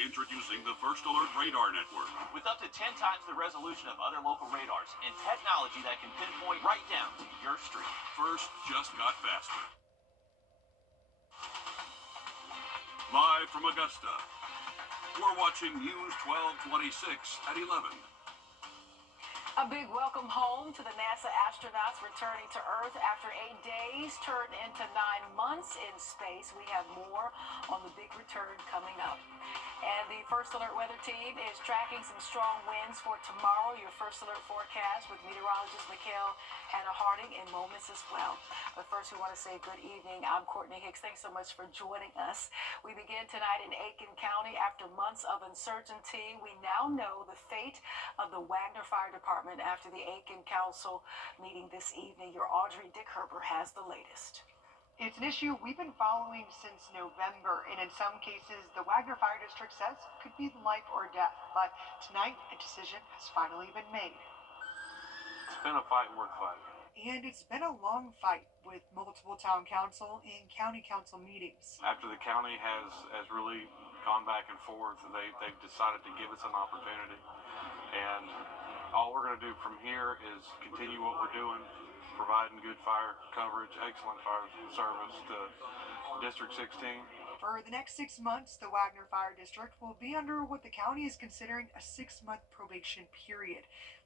Introducing the First Alert Radar Network. With up to 10 times the resolution of other local radars and technology that can pinpoint right down to your street. First just got faster. Live from Augusta, we're watching News 1226 at 11. A big welcome home to the NASA astronauts returning to Earth after 8 days turned into 9 months in space. We have more on the big return coming up. And the First Alert weather team is tracking some strong winds for tomorrow. Your First Alert forecast with meteorologist Mikhail Hannah Harding in moments as well. But first, we want to say good evening. I'm Courtney Hicks. Thanks so much for joining us. We begin tonight in Aiken County. After months of uncertainty, we now know the fate of the Wagner Fire Department after the Aiken Council meeting this evening. Your Audrey Dickherber has the latest. It's an issue we've been following since November, and in some cases, the Wagner Fire District says could be life or death. But tonight, a decision has finally been made. It's been a fight worth fighting. And it's been a long fight with multiple town council and county council meetings. After the county has really gone back and forth, they've decided to give us an opportunity. And all we're going to do from here is continue what we're doing, providing good fire coverage, excellent fire service to District 16. For the next 6 months, the Wagner Fire District will be under what the county is considering a 6-month probation period,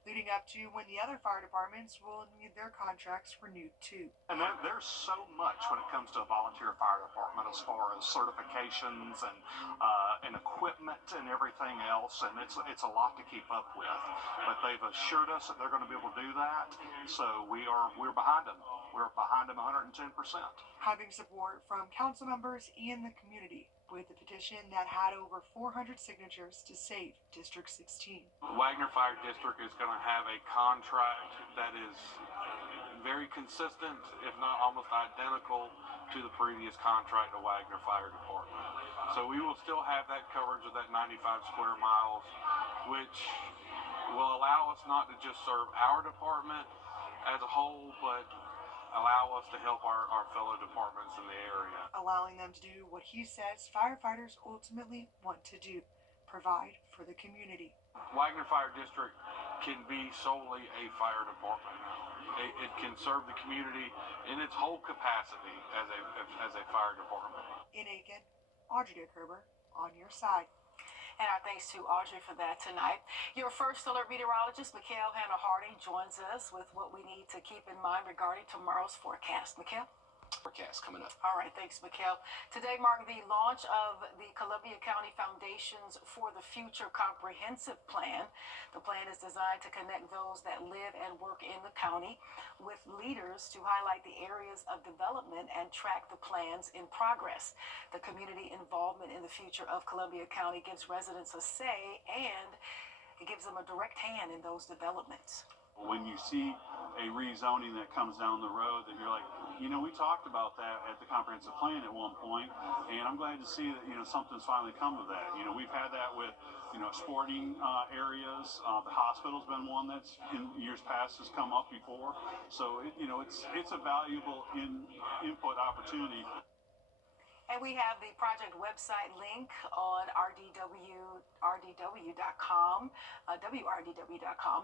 leading up to when the other fire departments will need their contracts renewed too. And there's so much when it comes to a volunteer fire department as far as certifications and equipment and everything else, and it's a lot to keep up with. But they've assured us that they're going to be able to do that, so we're behind them. We're behind them 110%. Having support from council members and the community with a petition that had over 400 signatures to save District 16. Wagner Fire District is going to have a contract that is very consistent, if not almost identical, to the previous contract of Wagner Fire Department. So we will still have that coverage of that 95 square miles, which will allow us not to just serve our department as a whole, but allow us to help our fellow departments in the area. Allowing them to do what he says firefighters ultimately want to do, provide for the community. Wagner Fire District can be solely a fire department now. It can serve the community in its whole capacity as a fire department. In Aiken, Audrey Dickherber on your side. And our thanks to Audrey for that tonight. Your First Alert meteorologist, Mikhail Hannah Harding, joins us with what we need to keep in mind regarding tomorrow's forecast. Mikhail? Forecast coming up. All right, thanks, Mikhail. Today marked the launch of the Columbia County Foundation's For the Future Comprehensive Plan. The plan is designed to connect those that live and work in the county with leaders to highlight the areas of development and track the plans in progress. The community involvement in the future of Columbia County gives residents a say, and it gives them a direct hand in those developments. When you see a rezoning that comes down the road, that you're like, we talked about that at the comprehensive plan at one point, and I'm glad to see that, something's finally come of that. We've had that with, sporting areas. The hospital's been one that's in years past has come up before. So, it's a valuable input opportunity. And we have the project website link on wrdw.com,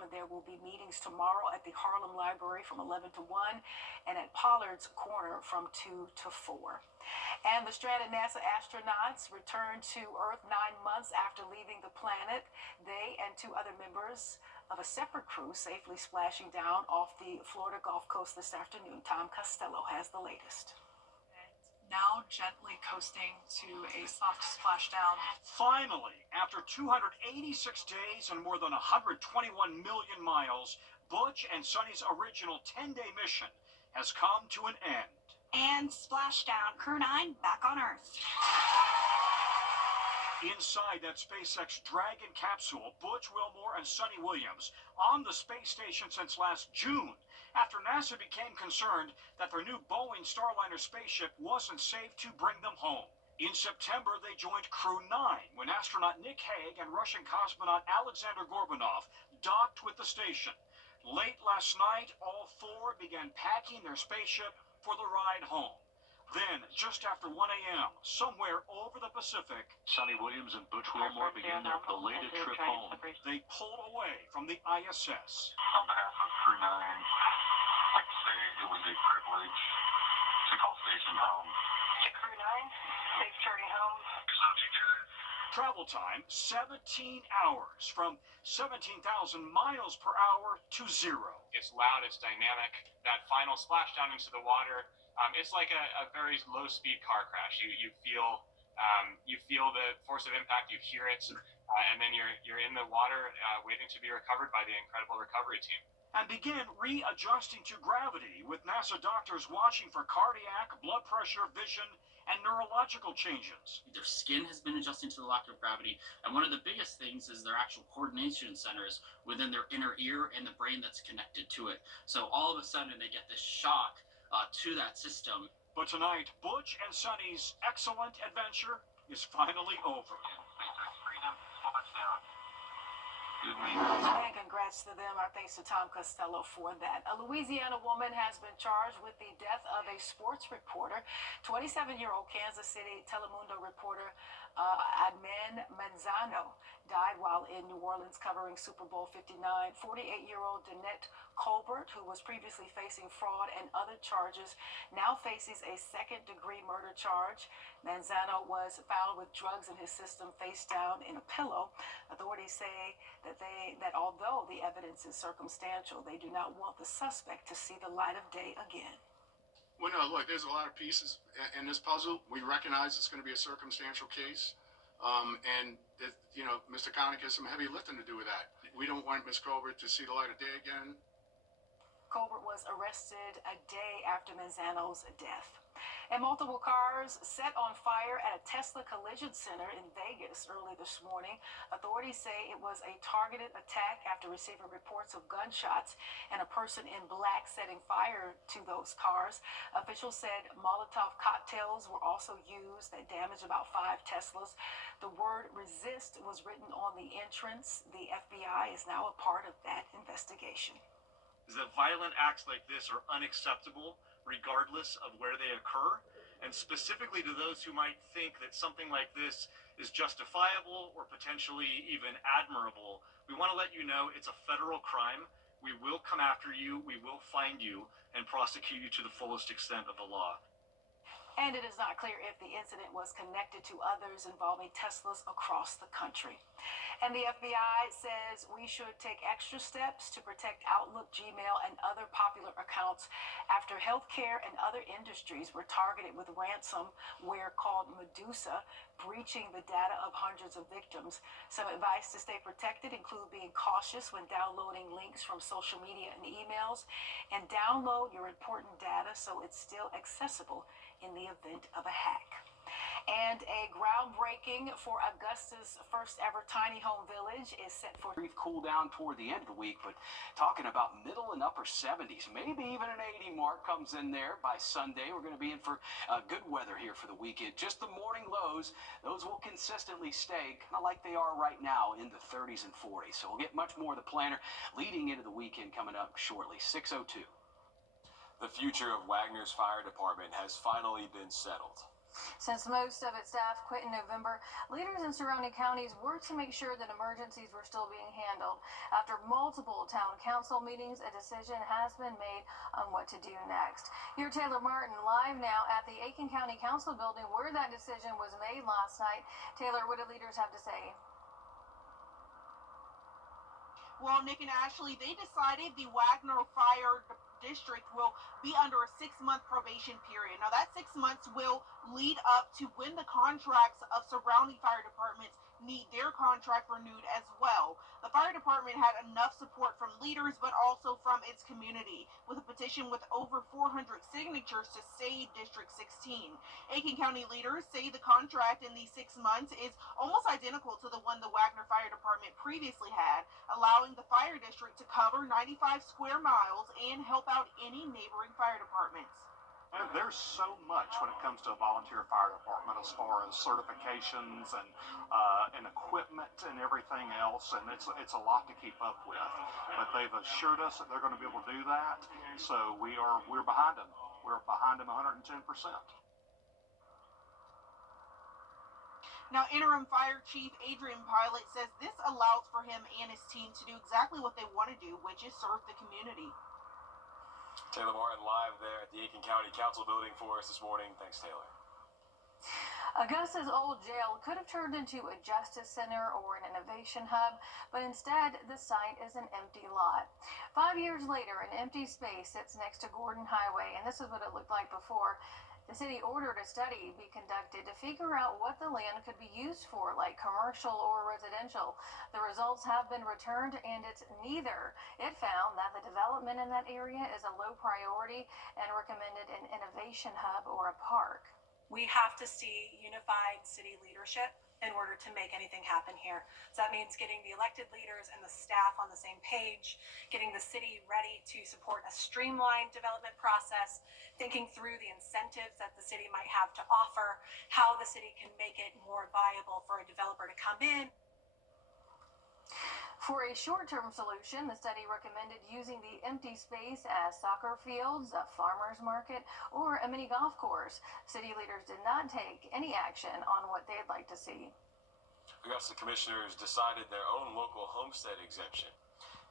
and there will be meetings tomorrow at the Harlem Library from 11 to 1 and at Pollard's Corner from 2 to 4. And the stranded NASA astronauts returned to Earth 9 months after leaving the planet. They and 2 other members of a separate crew safely splashing down off the Florida Gulf Coast this afternoon. Tom Costello has the latest. Now gently coasting to a soft splashdown. Finally, after 286 days and more than 121 million miles, Butch and Sonny's original 10-day mission has come to an end. And splashdown, Crew 9 back on Earth. Inside that SpaceX Dragon capsule, Butch Wilmore and Sonny Williams on the space station since last June, after NASA became concerned that their new Boeing Starliner spaceship wasn't safe to bring them home. In September, they joined Crew 9 when astronaut Nick Hague and Russian cosmonaut Alexander Gorbanov docked with the station. Late last night, all 4 began packing their spaceship for the ride home. Then, just after 1 a.m., somewhere over the Pacific, Sonny Williams and Butch Wilmore begin their belated trip home. they pulled away from the ISS. On behalf of Crew 9, I'd like to say it was a privilege to call station home. Crew 9, safe journey home. Love you guys. Travel time 17 hours, from 17,000 miles per hour to zero. It's loud, it's dynamic. That final splashdown into the water, it's like a very low-speed car crash. You feel the force of impact, you hear it, and then you're in the water waiting to be recovered by the incredible recovery team. And begin readjusting to gravity, with NASA doctors watching for cardiac, blood pressure, vision, and neurological changes. Their skin has been adjusting to the lack of gravity, and one of the biggest things is their actual coordination centers within their inner ear and the brain that's connected to it. So all of a sudden they get this shock to that system. But tonight, Butch and Sonny's excellent adventure is finally over. SpaceX Freedom, splashdown. Good week. And congrats to them. Our thanks to Tom Costello for that. A Louisiana woman has been charged with the death of a sports reporter. 27-year-old Kansas City Telemundo reporter Admin Manzano died while in New Orleans covering Super Bowl 59. 48-year-old Danette Colbert, who was previously facing fraud and other charges, now faces a second-degree murder charge. Manzano was found with drugs in his system, face down in a pillow. Authorities say that although the evidence is circumstantial, they do not want the suspect to see the light of day again. Well, no, look, there's a lot of pieces in this puzzle. We recognize it's going to be a circumstantial case. Mr. Connick has some heavy lifting to do with that. We don't want Ms. Colbert to see the light of day again. Colbert was arrested a day after Manzano's death. And multiple cars set on fire at a Tesla collision center in Vegas early this morning. Authorities say it was a targeted attack after receiving reports of gunshots and a person in black setting fire to those cars. Officials said Molotov cocktails were also used that damaged about 5 Teslas. The word resist was written on the entrance. The FBI is now a part of that investigation. Is that violent acts like this are unacceptable regardless of where they occur, and specifically to those who might think that something like this is justifiable or potentially even admirable. We want to let you know it's a federal crime. We will come after you, we will find you, and prosecute you to the fullest extent of the law. And it is not clear if the incident was connected to others involving Teslas across the country. And the FBI says we should take extra steps to protect Outlook, Gmail, and other popular accounts after healthcare and other industries were targeted with ransomware called Medusa, breaching the data of hundreds of victims. Some advice to stay protected include being cautious when downloading links from social media and emails, and download your important data so it's still accessible in the event of a hack. And a groundbreaking for Augusta's first ever tiny home village is set for Brief cool down toward the end of the week, but talking about middle and upper 70s, maybe even an 80 mark comes in there by Sunday. We're going to be in for good weather here for the weekend. Just the morning lows, those will consistently stay kind of like they are right now in the 30s and 40s. So we'll get much more of the planner leading into the weekend coming up shortly. 6:02. The future of Wagner's fire department has finally been settled. Since most of its staff quit in November, leaders in surrounding counties worked to make sure that emergencies were still being handled. After multiple town council meetings, a decision has been made on what to do next. Here's Taylor Martin live now at the Aiken County Council building where that decision was made last night. Taylor, what do leaders have to say? Well, Nick and Ashley, they decided the Wagner Fire District will be under a 6-month probation period. Now, that 6 months will lead up to when the contracts of surrounding fire departments need their contract renewed as well. The fire department had enough support from leaders, but also from its community, with a petition with over 400 signatures to save District 16. Aiken County leaders say the contract in these 6 months is almost identical to the one the Wagner Fire Department previously had, allowing the fire district to cover 95 square miles and help out any neighboring fire departments. There's so much when it comes to a volunteer fire department as far as certifications and equipment and everything else, and it's a lot to keep up with. But they've assured us that they're going to be able to do that, so we're behind them. We're behind them 110%. Now, interim fire chief Adrian Pilot says this allows for him and his team to do exactly what they want to do, which is serve the community. Taylor Martin live there at the Aiken County Council building for us this morning. Thanks, Taylor. Augusta's old jail could have turned into a justice center or an innovation hub, but instead the site is an empty lot. 5 years later, an empty space sits next to Gordon Highway, and this is what it looked like before. The city ordered a study be conducted to figure out what the land could be used for, like commercial or residential. The results have been returned, and it's neither. It found that the development in that area is a low priority and recommended an innovation hub or a park. We have to see unified city leadership in order to make anything happen here. So that means getting the elected leaders and the staff on the same page, getting the city ready to support a streamlined development process, thinking through the incentives that the city might have to offer, how the city can make it more viable for a developer to come in. For a short-term solution, the study recommended using the empty space as soccer fields, a farmer's market, or a mini golf course. City leaders did not take any action on what they'd like to see. Augusta commissioners decided their own local homestead exemption.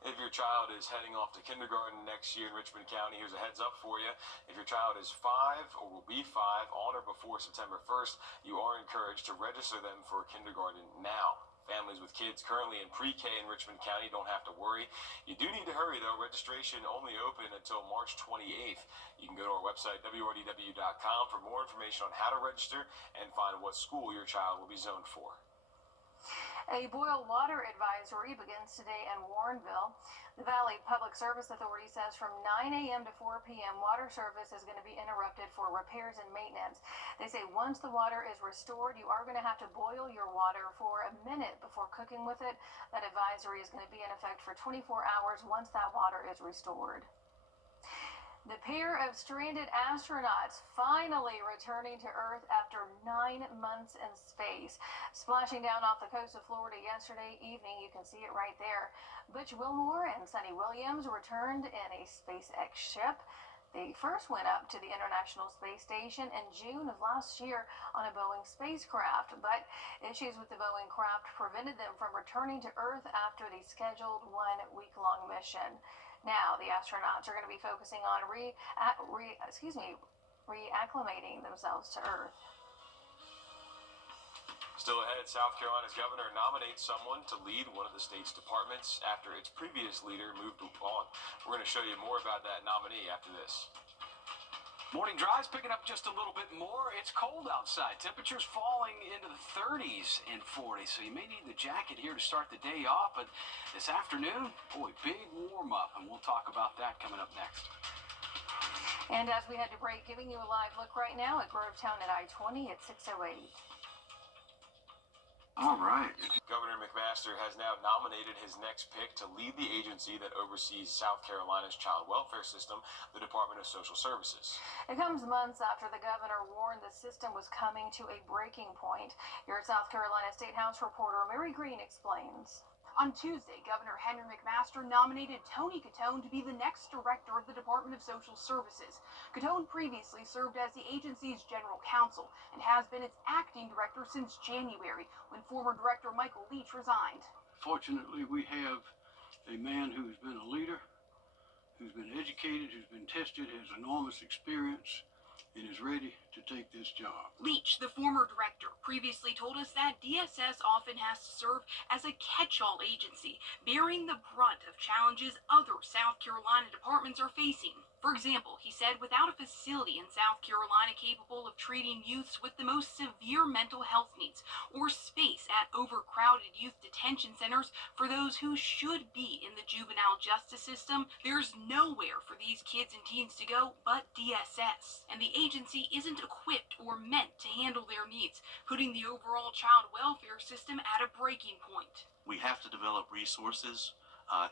If your child is heading off to kindergarten next year in Richmond County, here's a heads up for you. If your child is 5 or will be 5 on or before September 1st, you are encouraged to register them for kindergarten now. Families with kids currently in pre-K in Richmond County don't have to worry. You do need to hurry, though. Registration only open until March 28th. You can go to our website, wrdw.com, for more information on how to register and find what school your child will be zoned for. A boil water advisory begins today in Warrenville. The Valley Public Service Authority says from 9 a.m. to 4 p.m. water service is going to be interrupted for repairs and maintenance. They say once the water is restored, you are going to have to boil your water for a minute before cooking with it. That advisory is going to be in effect for 24 hours once that water is restored. The pair of stranded astronauts finally returning to Earth after 9 months in space. Splashing down off the coast of Florida yesterday evening, you can see it right there. Butch Wilmore and Sunny Williams returned in a SpaceX ship. They first went up to the International Space Station in June of last year on a Boeing spacecraft, but issues with the Boeing craft prevented them from returning to Earth after the scheduled 1-week-long mission. Now, the astronauts are going to be focusing on reacclimating themselves to Earth. Still ahead, South Carolina's governor nominates someone to lead one of the state's departments after its previous leader moved on. We're going to show you more about that nominee after this. Morning drives picking up just a little bit more. It's cold outside. Temperatures falling into the 30s in 40, so you may need the jacket here to start the day off. But this afternoon, boy, big warm up, and we'll talk about that coming up next. And as we head to break, giving you a live look right now at Grovetown at I-20 at 6:08. All right. Governor McMaster has now nominated his next pick to lead the agency that oversees South Carolina's child welfare system, the Department of Social Services. It comes months after the governor warned the system was coming to a breaking point. Your South Carolina State House reporter Mary Green explains. On Tuesday, Governor Henry McMaster nominated Tony Catone to be the next director of the Department of Social Services. Catone previously served as the agency's general counsel and has been its acting director since January, when former director Michael Leach resigned. Fortunately, we have a man who's been a leader, who's been educated, who's been tested, has enormous experience, and is ready to take this job. Leach, the former director, previously told us that DSS often has to serve as a catch-all agency, bearing the brunt of challenges other South Carolina departments are facing. For example, he said without a facility in South Carolina capable of treating youths with the most severe mental health needs, or space at overcrowded youth detention centers for those who should be in the juvenile justice system, there's nowhere for these kids and teens to go but DSS. And the agency isn't equipped or meant to handle their needs, putting the overall child welfare system at a breaking point. We have to develop resources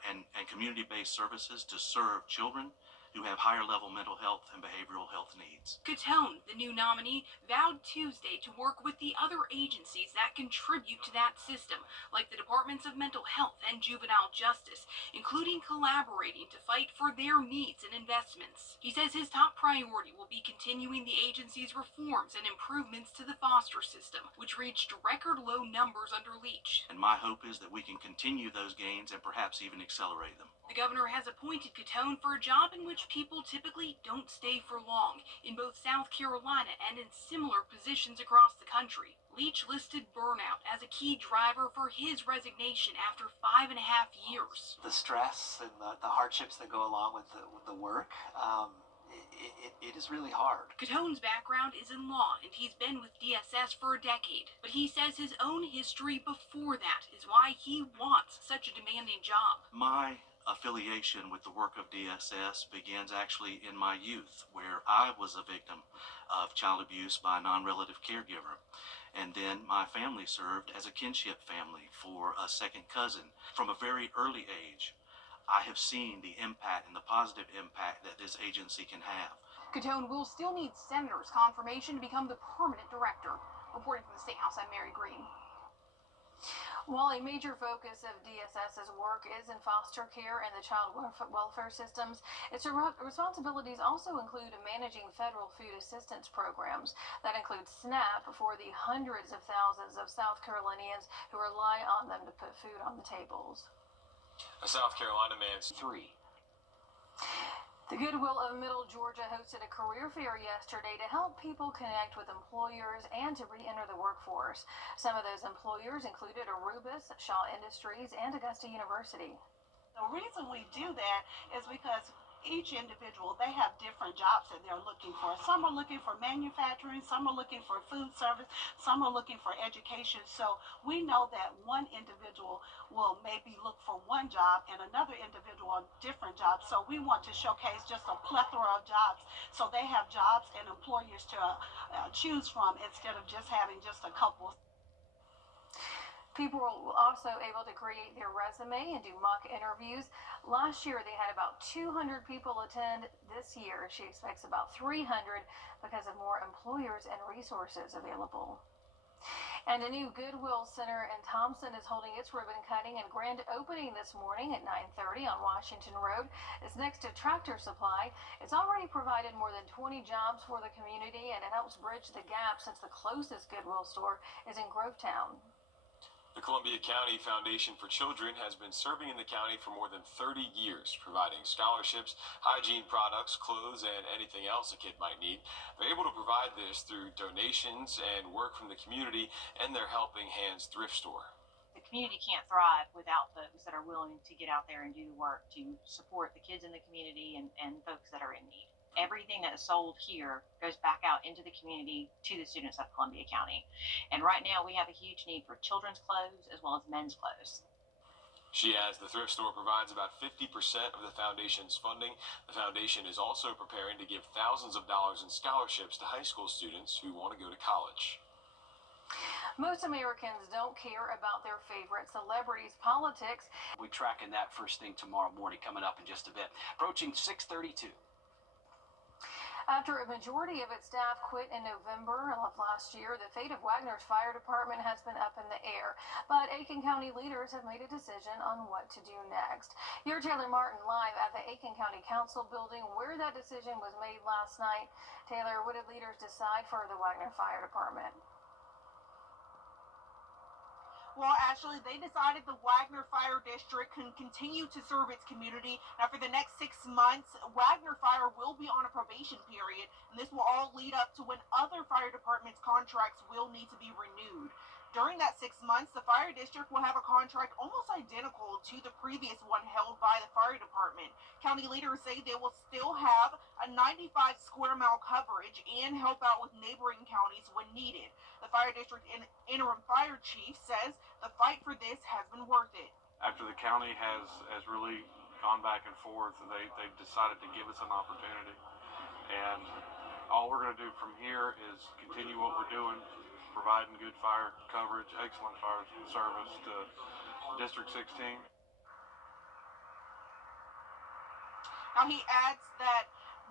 and community-based services to serve children who have higher level mental health and behavioral health needs. Catone, the new nominee, vowed Tuesday to work with the other agencies that contribute to that system, like the Departments of Mental Health and Juvenile Justice, including collaborating to fight for their needs and investments. He says his top priority will be continuing the agency's reforms and improvements to the foster system, which reached record low numbers under Leach. And my hope is that we can continue those gains and perhaps even accelerate them. The governor has appointed Catone for a job in which people typically don't stay for long, in both South Carolina and in similar positions across the country. Leach listed burnout as a key driver for his resignation after 5.5 years. The stress and the hardships that go along with the work, it is really hard. Catone's background is in law, and he's been with DSS for a decade. But he says his own history before that is why he wants such a demanding job. My affiliation with the work of DSS begins actually in my youth, where I was a victim of child abuse by a non-relative caregiver. And then my family served as a kinship family for a second cousin. From a very early age, I have seen the impact and the positive impact that this agency can have. Catone will still need senators' confirmation to become the permanent director. Reporting from the State House, I'm Mary Green. While a major focus of DSS's work is in foster care and the child welfare systems, its responsibilities also include managing federal food assistance programs. That includes SNAP for the hundreds of thousands of South Carolinians who rely on them to put food on the tables. A South Carolina man's 3. The Goodwill of Middle Georgia hosted a career fair yesterday to help people connect with employers and to re-enter the workforce. Some of those employers included Arubis, Shaw Industries, and Augusta University. The reason we do that is because each individual, they have different jobs that they're looking for. Some are looking for manufacturing, some are looking for food service, some are looking for education. So we know that one individual will maybe look for one job and another individual a different job. So we want to showcase just a plethora of jobs so they have jobs and employers to choose from instead of just having just a couple. People were also able to create their resume and do mock interviews. Last year, they had about 200 people attend. This year, she expects about 300 because of more employers and resources available. And a new Goodwill Center in Thompson is holding its ribbon cutting and grand opening this morning at 9:30 on Washington Road. It's next to Tractor Supply. It's already provided more than 20 jobs for the community, and it helps bridge the gap since the closest Goodwill store is in Grovetown. The Columbia County Foundation for Children has been serving in the county for more than 30 years, providing scholarships, hygiene products, clothes, and anything else a kid might need. They're able to provide this through donations and work from the community and their Helping Hands thrift store. The community can't thrive without those that are willing to get out there and do the work to support the kids in the community and folks that are in need. Everything that is sold here goes back out into the community to the students of Columbia County. And right now we have a huge need for children's clothes as well as men's clothes. She adds the thrift store provides about 50% of the foundation's funding. The foundation is also preparing to give thousands of dollars in scholarships to high school students who want to go to college. Most Americans don't care about their favorite celebrities' politics. We're tracking that first thing tomorrow morning, coming up in just a bit. Approaching 6:32. After a majority of its staff quit in November of last year, the fate of Wagner's fire department has been up in the air. But Aiken County leaders have made a decision on what to do next. Here's Taylor Martin live at the Aiken County Council building where that decision was made last night. Taylor, what did leaders decide for the Wagner Fire Department? Well, actually, they decided the Wagner Fire District can continue to serve its community. Now, for the next 6 months, Wagner Fire will be on a probation period, and this will all lead up to when other fire departments' contracts will need to be renewed. During that 6 months, the fire district will have a contract almost identical to the previous one held by the fire department. County leaders say they will still have a 95 square mile coverage and help out with neighboring counties when needed. The fire district interim fire chief says the fight for this has been worth it. After the county has really gone back and forth, they've decided to give us an opportunity. And all we're going to do from here is continue what we're doing, providing good fire coverage, excellent fire service to District 16. Now, he adds that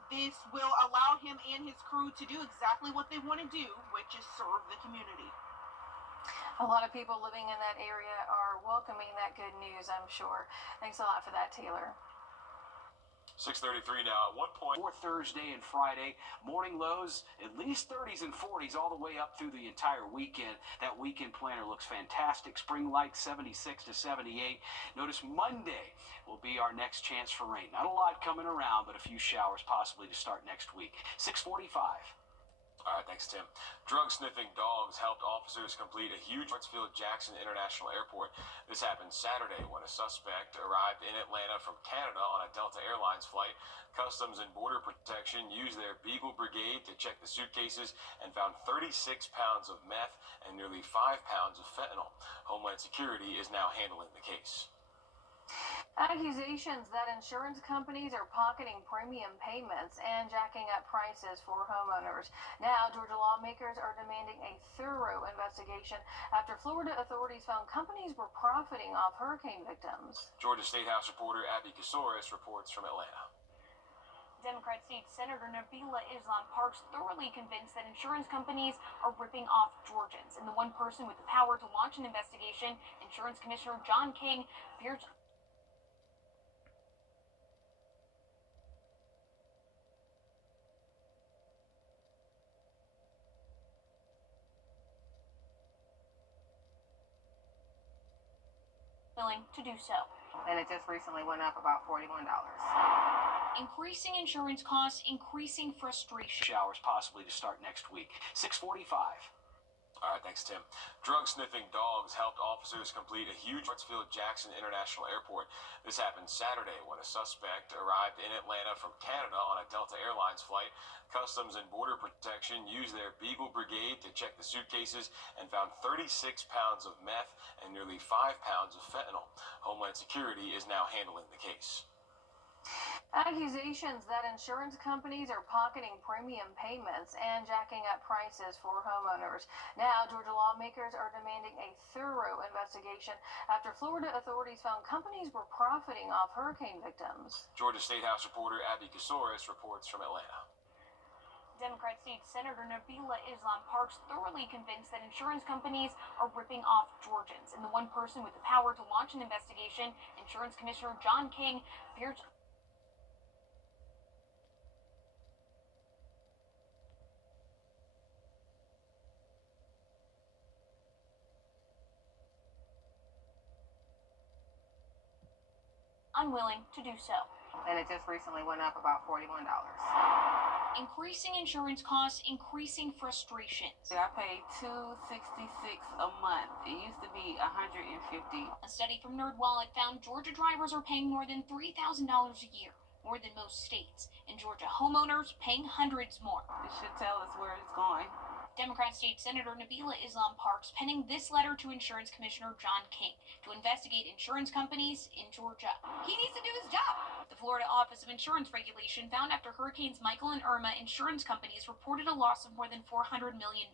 this will allow him and his crew to do exactly what they want to do, which is serve the community. A lot of people living in that area are welcoming that good news, I'm sure. Thanks a lot for that, Taylor. 6:33 now. At one point, For Thursday and Friday, morning lows at least 30s and 40s all the way up through the entire weekend. That weekend planner looks fantastic. Spring like 76 to 78. Notice Monday will be our next chance for rain. Not a lot coming around, but a few showers possibly to start next week. 6:45. All right, thanks, Tim. Drug-sniffing dogs helped officers complete a huge Hartsfield-Jackson International Airport. This happened Saturday when a suspect arrived in Atlanta from Canada on a Delta Airlines flight. Customs and Border Protection used their Beagle Brigade to check the suitcases and found 36 pounds of meth and nearly 5 pounds of fentanyl. Homeland Security is now handling the case. Accusations that insurance companies are pocketing premium payments and jacking up prices for homeowners. Now, Georgia lawmakers are demanding a thorough investigation after Florida authorities found companies were profiting off hurricane victims. Georgia State House reporter Abby Casoris reports from Atlanta. Democrat State Senator Nabila Islam Parks thoroughly convinced that insurance companies are ripping off Georgians. And the one person with the power to launch an investigation, Insurance Commissioner John King, appears willing to do so. And it just recently went up about $41. Increasing insurance costs, increasing frustration. Showers possibly to start next week. 6:45. All right, thanks, Tim. Drug-sniffing dogs helped officers complete a huge Hartsfield-Jackson International Airport. This happened Saturday when a suspect arrived in Atlanta from Canada on a Delta Airlines flight. Customs and Border Protection used their Beagle Brigade to check the suitcases and found 36 pounds of meth and nearly 5 pounds of fentanyl. Homeland Security is now handling the case. Accusations that insurance companies are pocketing premium payments and jacking up prices for homeowners. Now, Georgia lawmakers are demanding a thorough investigation after Florida authorities found companies were profiting off hurricane victims. Georgia State House reporter Abby Casoris reports from Atlanta. Democrat State Senator Nabila Islam Parks thoroughly convinced that insurance companies are ripping off Georgians. And the one person with the power to launch an investigation, Insurance Commissioner John King, appears unwilling to do so. And it just recently went up about $41. Increasing insurance costs, increasing frustrations. I pay $266 a month. It used to be $150. A study from NerdWallet found Georgia drivers are paying more than $3,000 a year, more than most states. In Georgia, homeowners paying hundreds more. It should tell us where it's going. Democrat State Senator Nabila Islam Parks penning this letter to Insurance Commissioner John King to investigate insurance companies in Georgia. He needs to do his job. The Florida Office of Insurance Regulation found after Hurricanes Michael and Irma, insurance companies reported a loss of more than $400 million,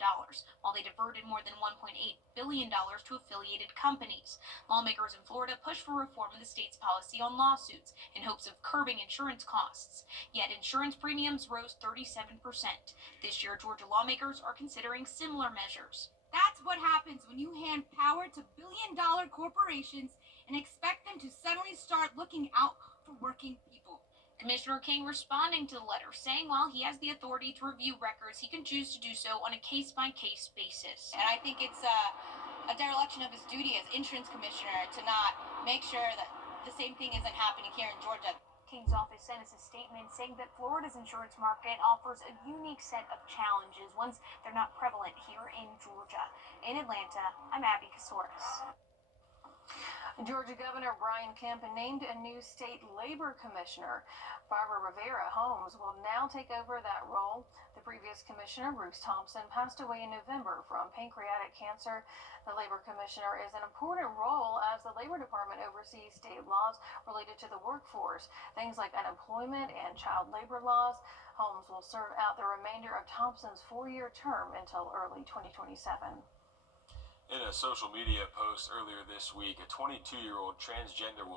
while they diverted more than $1.8 billion to affiliated companies. Lawmakers in Florida pushed for reform of the state's policy on lawsuits in hopes of curbing insurance costs. Yet insurance premiums rose 37%. This year, Georgia lawmakers are considering similar measures. That's what happens when you hand power to billion-dollar corporations and expect them to suddenly start looking out for working people. Commissioner King responding to the letter, saying while he has the authority to review records, he can choose to do so on a case-by-case basis. And I think it's a dereliction of his duty as insurance commissioner to not make sure that the same thing isn't happening here in Georgia. King's office sent us a statement saying that Florida's insurance market offers a unique set of challenges, ones that are not prevalent here in Georgia. In Atlanta, I'm Abby Casoris. Georgia Governor Brian Kemp named a new state labor commissioner. Barbara Rivera Holmes will now take over that role. The previous commissioner, Bruce Thompson, passed away in November from pancreatic cancer. The labor commissioner is an important role as the Labor Department oversees state laws related to the workforce, things like unemployment and child labor laws. Holmes will serve out the remainder of Thompson's 4-year term until early 2027. In a social media post earlier this week, a 22-year-old transgender woman